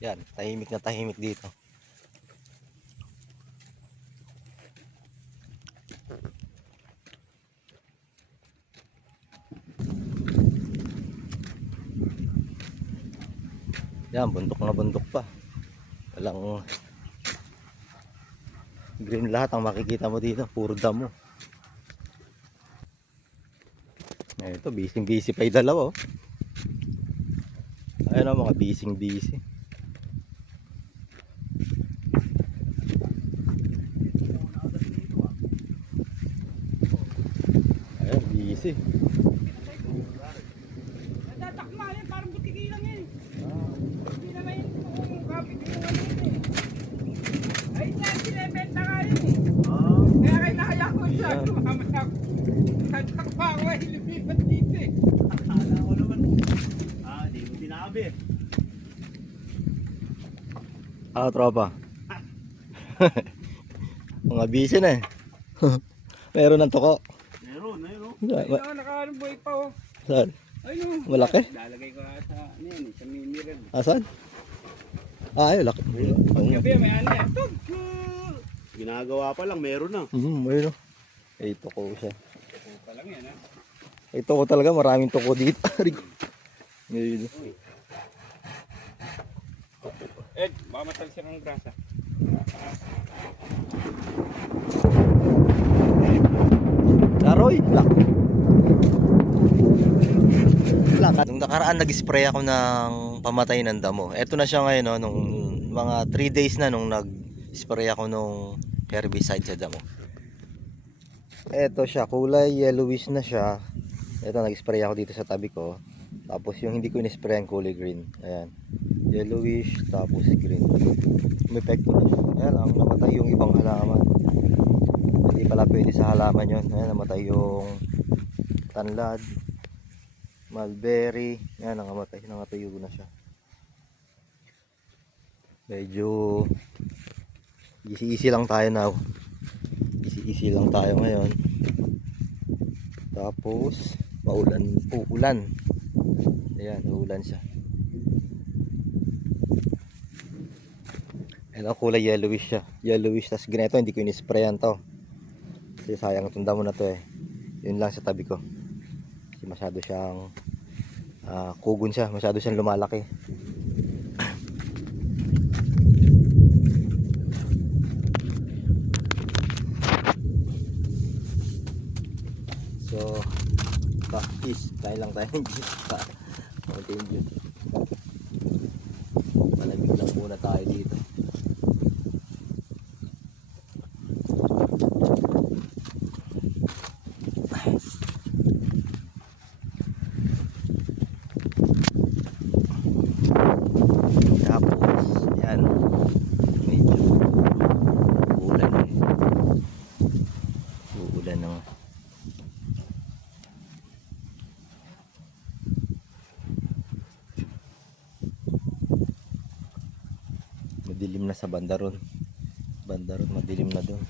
Yan, tahimik na tahimik dito. Yan, bundok na bundok pa. Walang green lahat ang makikita mo dito. Puro damo. Ito, busy pa yung dalawa. Oh. Ayun o, mga busy. Ayun, busy. Natatakmalin, parang butiki lang yan. Hindi naman yung kapit yung ano yun eh. Ayun yan, sinibenta nga yun eh. Kaya kayo nakaya ko siya. Mamaya ko. Tatakpa ako ay lumipat dito eh. Akala ko naman. Di mo sinabi. Tropa. Mga busy na eh. Meron ng toko. Meron. Ayun, nakaanong buhay pa oh. Saan? Ayun. Malaki? Lalagay ko sa ano yan eh, sa mimiran. Saan? Ayun, laki. Gabi may ano yan. Ginagawa pa lang, meron na. Ayun o. Ay, toko siya. Ito pa lang yan ha. Ay, toko talaga. Maraming toko dito. Ngayon. Ed, baka matal siya ng grasa. Laroy, laki. Nung nakaraan nag-spray ako ng pamatay ng damo. Ito na siya ngayon, no, nung mga 3 days na nung nag-spray ako nung herbicide sa damo. Ito siya, kulay yellowish na siya. Ito, nag-spray ako dito sa tabi ko. Tapos yung hindi ko in-spray ang kulay green. Ayan. Yellowish, tapos green. Umepekto na siya. Ayan, ang namatay yung ibang halaman. Hindi pala pwede sa halaman yun. Ayan, namatay yung tanlad, mulberry. Ayan, nangatuyo na siya. Medyo easy lang tayo now. Easy lang tayo ngayon. Tapos uulan. Ayan, uulan siya. Ayan, ang kulay yellowish siya. Yellowish, tas ganito, hindi ko in-sprayan to. Kasi sayang itong damo na to eh. Yun lang sa tabi ko. Kasi masyado siyang kugon siya. Masyado siyang lumalaki. So, practice. Tayo lang tayo ng Diyos sa Mountain View. Malamig lang muna tayo dito. Tapos, yan. Medyo uulan eh. Uulan ng madilim na sa bandaron. Madilim na doon.